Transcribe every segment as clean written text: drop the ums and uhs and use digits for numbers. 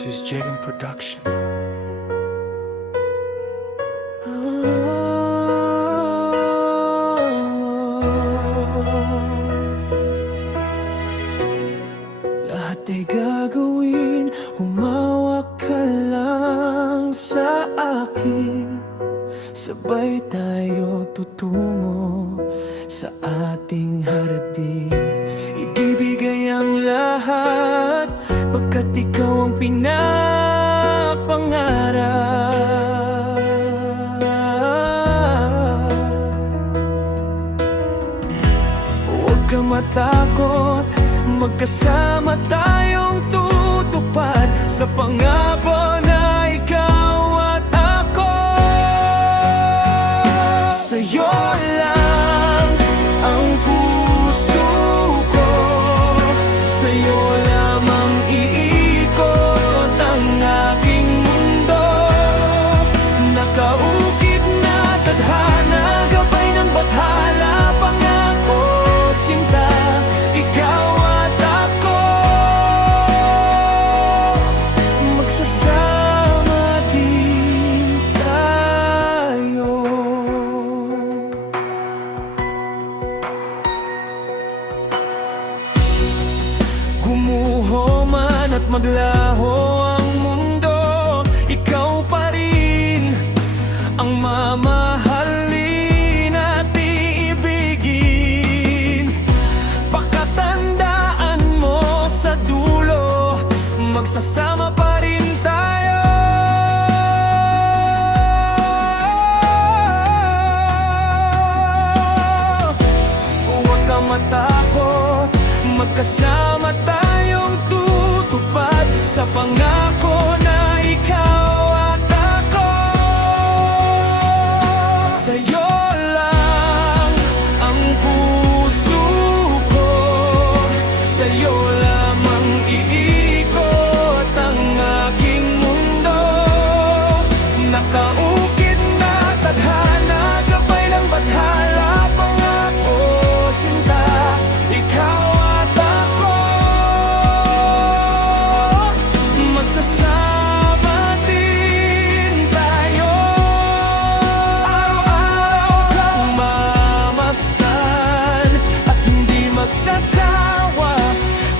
This is Jagan Production. Lahat ay gagawin, humawak ka lang sa akin. Sabay tayo tutungo sa ating hardin. Ibibigay ang lahat, pagkat ikaw ang pinapangarap. Huwag ka matakot, magkasama tayong tutupad sa pangako na ikaw at ako. Sa'yo lang ang puso ko, sa'yo lamang iikot ang aking mundo. Nakaukit na tadhana, gabay ng bathala, pangako, sinta, ikaw at ako. Magsasama din tayo. Gumuho man at maglaho ang mundo, ikaw pa rin ang mamahalin at iibigin. Pakatandaan mo sa dulo, magsasama pa rin tayo. Huwag kang matakot, magkasama tayong tutupad sa pangako na ikaw at ako. Sa'yo lang ang puso ko, sa'yo lamang iikot ang aking mundo. Nakaukit na tadhana, gabay ng bathala, pangako, sinta, ikaw at ako. Magsasama din tayo. Araw-araw kang mamasdan at hindi magsasawa.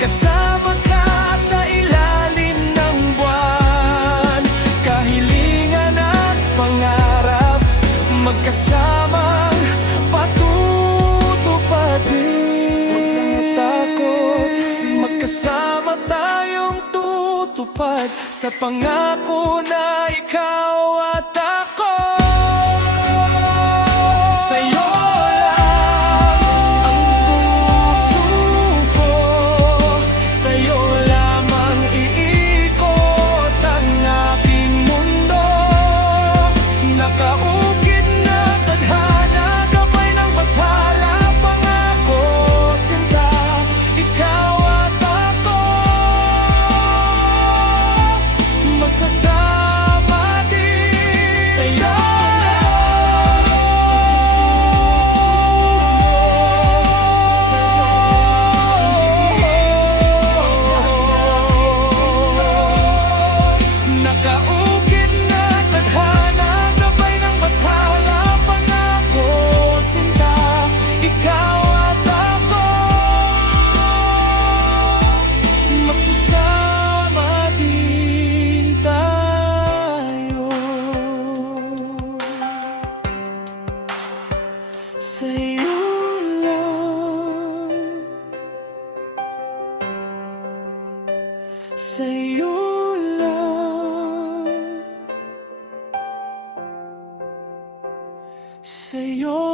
Kasama ka sa ilalim ng buwan. Kahilingan at pangarap, magkasamang patutupadin. Huwag kang matakot, magkasama tayong tutupad sa pangako na ikaw at ako. Sa'yo lang ang puso ko, sa'yo lamang iikot ang aking mundo. Nakaukit na tadhana, gabay ng bathala, pangako, sinta, ikaw at ako. Magsasama din sa'yo. Nakaukit na tadhana, gabay ng bathala, pangako, sinta, ikaw at ako. Magsasama din tayo. Sa'yo lang, sa'yo lang, sa'yo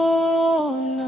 lang.